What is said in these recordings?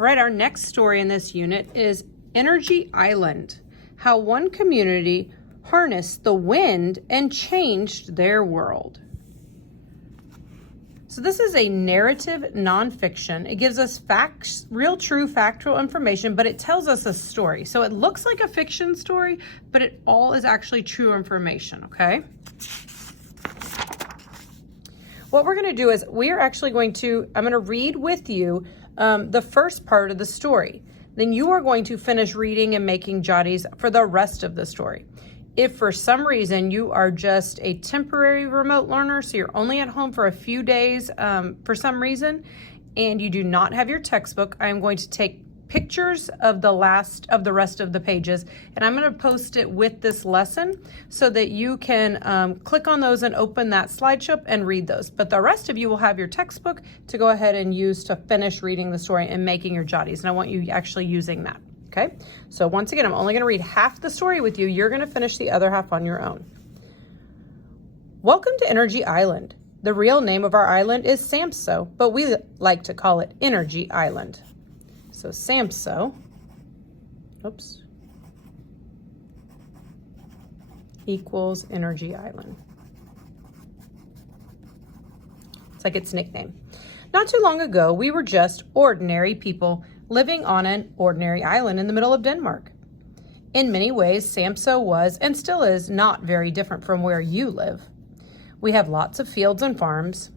All right, our next story in this unit is Energy Island, how one community harnessed the wind and changed their world. So this is a narrative nonfiction. It gives us facts, real, true, factual information, but it tells us a story. So it looks like a fiction story, but it all is actually true information, okay? What we're gonna do is I'm gonna read with you the first part of the story. Then you are going to finish reading and making jotties for the rest of the story. If for some reason you are just a temporary remote learner, so you're only at home for a few days for some reason, and you do not have your textbook, I'm going to take pictures of the rest of the pages, and I'm going to post it with this lesson so that you can click on those and open that slideshow and read those. But the rest of you will have your textbook to go ahead and use to finish reading the story and making your jotties, and I want you actually using that. Okay, so once again, I'm only going to read half the story with you. You're going to finish the other half on your own. Welcome to Energy Island. The real name of our island is Samso, but we like to call it Energy Island. So Samso, equals Energy Island. It's like its nickname. Not too long ago, we were just ordinary people living on an ordinary island in the middle of Denmark. In many ways, Samso was and still is not very different from where you live. We have lots of fields and farms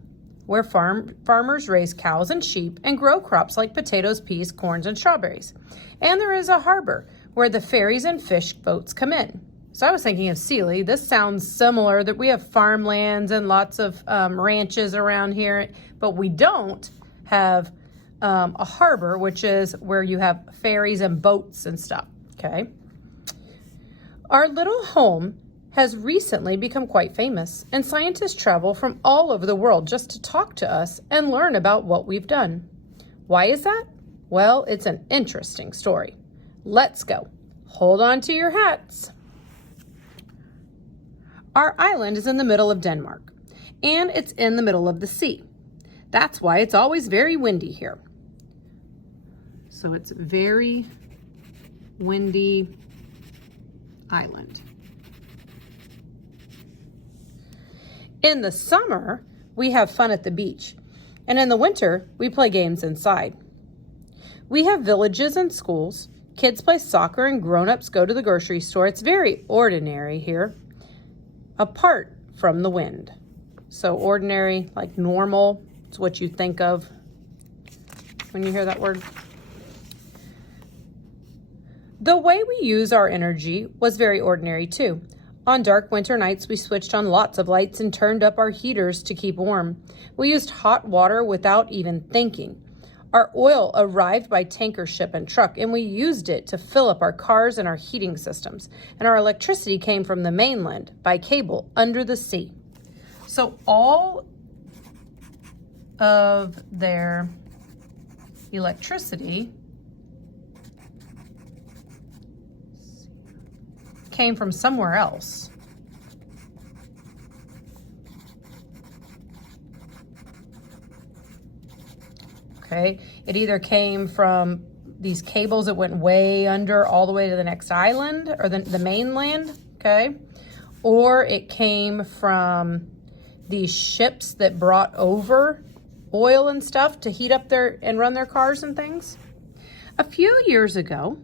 where farmers raise cows and sheep and grow crops like potatoes, peas, corns, and strawberries. And there is a harbor where the ferries and fish boats come in. So I was thinking of Sealy. This sounds similar, that we have farmlands and lots of ranches around here, but we don't have a harbor, which is where you have ferries and boats and stuff, okay? Our little home has recently become quite famous, and scientists travel from all over the world just to talk to us and learn about what we've done. Why is that? Well, it's an interesting story. Let's go. Hold on to your hats. Our island is in the middle of Denmark, and it's in the middle of the sea. That's why it's always very windy here. So it's very windy island. In the summer, we have fun at the beach, and in the winter, we play games inside. We have villages and schools. Kids play soccer and grown-ups go to the grocery store. It's very ordinary here, apart from the wind. So ordinary, like normal, it's what you think of when you hear that word. The way we use our energy was very ordinary too. On dark winter nights, we switched on lots of lights and turned up our heaters to keep warm. We used hot water without even thinking. Our oil arrived by tanker ship and truck, and we used it to fill up our cars and our heating systems. And our electricity came from the mainland by cable under the sea. So all of their electricity came from somewhere else. Okay, it either came from these cables that went way under all the way to the next island or the mainland, okay? Or it came from these ships that brought over oil and stuff to heat up and run their cars and things. A few years ago,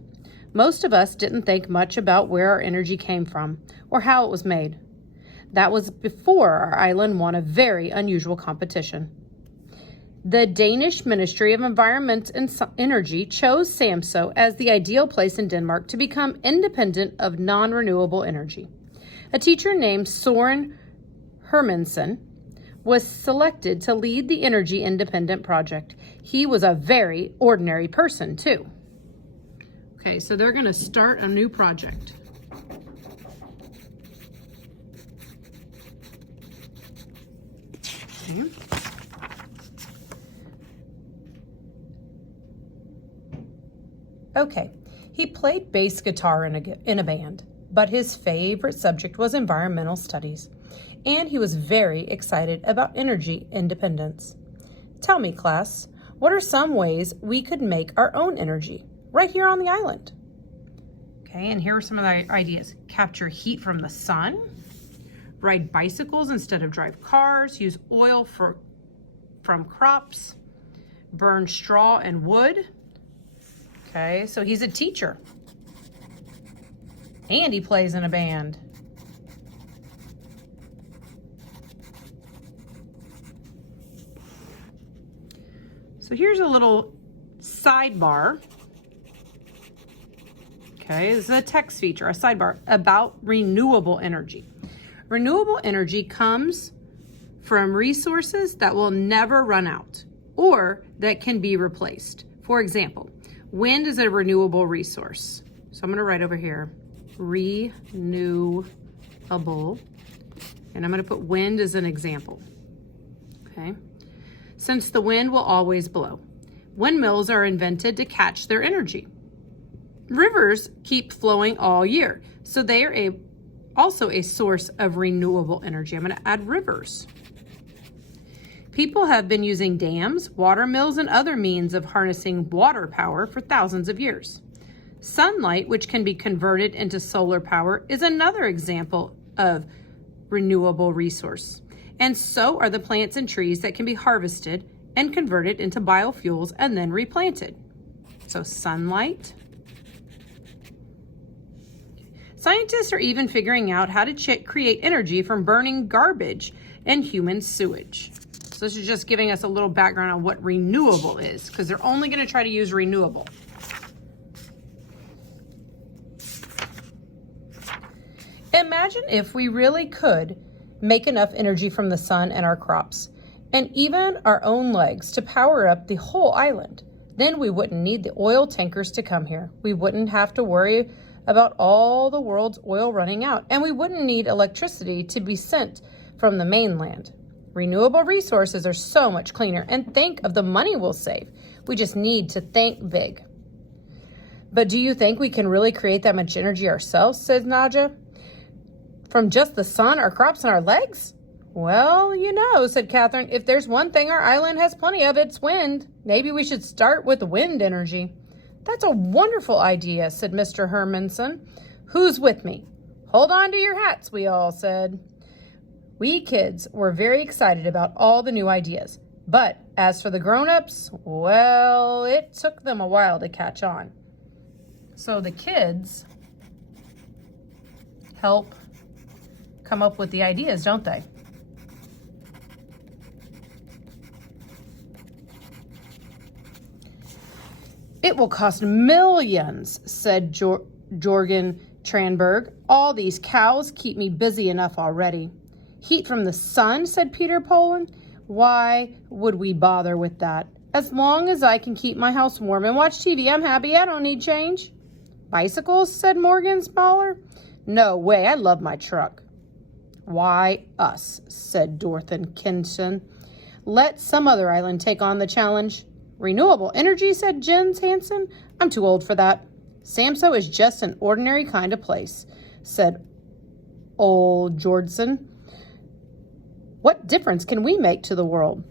most of us didn't think much about where our energy came from or how it was made. That was before our island won a very unusual competition. The Danish Ministry of Environment and Energy chose Samso as the ideal place in Denmark to become independent of non-renewable energy. A teacher named Søren Hermansen was selected to lead the Energy Independent project. He was a very ordinary person, too. Okay, so they're going to start a new project. Okay. Okay, he played bass guitar in a band, but his favorite subject was environmental studies, and he was very excited about energy independence. Tell me, class, What are some ways we could make our own energy right here on the island? Okay, and here are some of the ideas. Capture heat from the sun, ride bicycles instead of drive cars, use oil from crops, burn straw and wood. Okay, so he's a teacher. And he plays in a band. So here's a little sidebar. Okay, this is a text feature, a sidebar about renewable energy. Renewable energy comes from resources that will never run out or that can be replaced. For example, wind is a renewable resource. So I'm going to write over here, renewable, and I'm going to put wind as an example. Okay. Since the wind will always blow, windmills are invented to catch their energy. Rivers keep flowing all year, so they are also a source of renewable energy. I'm going to add rivers. People have been using dams, water mills, and other means of harnessing water power for thousands of years. Sunlight, which can be converted into solar power, is another example of renewable resource. And so are the plants and trees that can be harvested and converted into biofuels and then replanted. So sunlight. Scientists are even figuring out how to create energy from burning garbage and human sewage. So this is just giving us a little background on what renewable is, because they're only going to try to use renewable. Imagine if we really could make enough energy from the sun and our crops, and even our own legs to power up the whole island. Then we wouldn't need the oil tankers to come here. We wouldn't have to worry about all the world's oil running out, and we wouldn't need electricity to be sent from the mainland. Renewable resources are so much cleaner, and think of the money we'll save. We just need to think big. But do you think we can really create that much energy ourselves, said Nadja? From just the sun, our crops, and our legs? Well, said Catherine, if there's one thing our island has plenty of, it's wind. Maybe we should start with wind energy. That's a wonderful idea, said Mr. Hermanson. Who's with me? Hold on to your hats, we all said. We kids were very excited about all the new ideas. But as for the grown-ups, well, it took them a while to catch on. So the kids help come up with the ideas, don't they? It will cost millions, said Jorgen Tranberg. All these cows keep me busy enough already. Heat from the sun, said Peter Poland. Why would we bother with that? As long as I can keep my house warm and watch TV, I'm happy. I don't need change. Bicycles, said Morgan Smaller. No way, I love my truck. Why us, said Dorothy Kinson. Let some other island take on the challenge. Renewable energy, said Jens Hansen. I'm too old for that. Samso is just an ordinary kind of place, said old Jordson. What difference can we make to the world?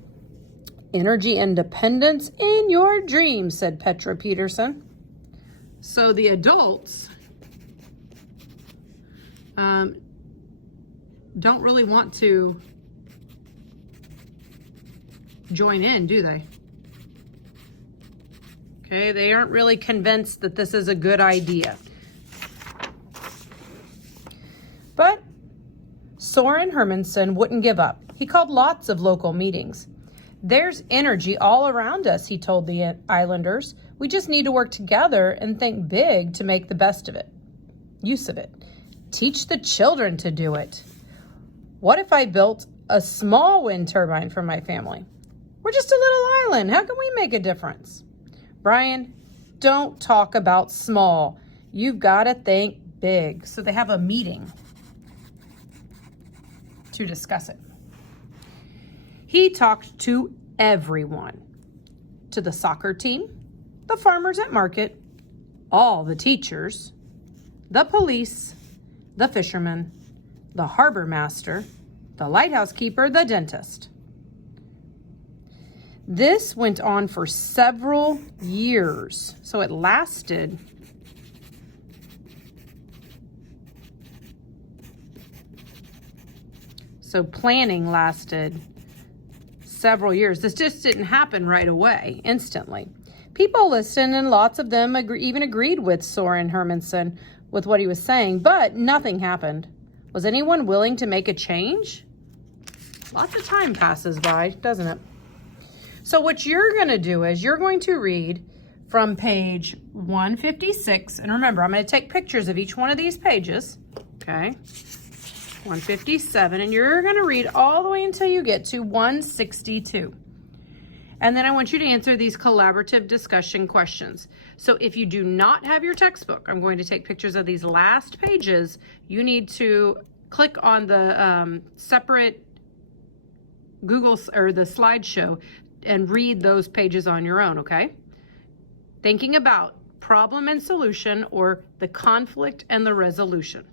Energy independence in your dreams, said Petra Peterson. So the adults don't really want to join in, do they? Okay, they aren't really convinced that this is a good idea. But Soren Hermanson wouldn't give up. He called lots of local meetings. There's energy all around us, he told the islanders. We just need to work together and think big to make the best of it. Use of it. Teach the children to do it. What if I built a small wind turbine for my family? We're just a little island. How can we make a difference? Brian, don't talk about small. You've got to think big. So they have a meeting to discuss it. He talked to everyone, to the soccer team, the farmers at market, all the teachers, the police, the fishermen, the harbor master, the lighthouse keeper, the dentist. This went on for several years. So it lasted planning lasted several years. This just didn't happen right away, instantly. People listened, and lots of them even agreed with Soren Hermansen with what he was saying, but nothing happened. Was anyone willing to make a change? Lots of time passes by, doesn't it? So what you're going to do is you're going to read from page 156, and remember, I'm going to take pictures of each one of these pages, okay? 157, and you're going to read all the way until you get to 162. And then I want you to answer these collaborative discussion questions. So if you do not have your textbook, I'm going to take pictures of these last pages. You need to click on the separate Google or the slideshow and read those pages on your own, okay? Thinking about problem and solution, or the conflict and the resolution.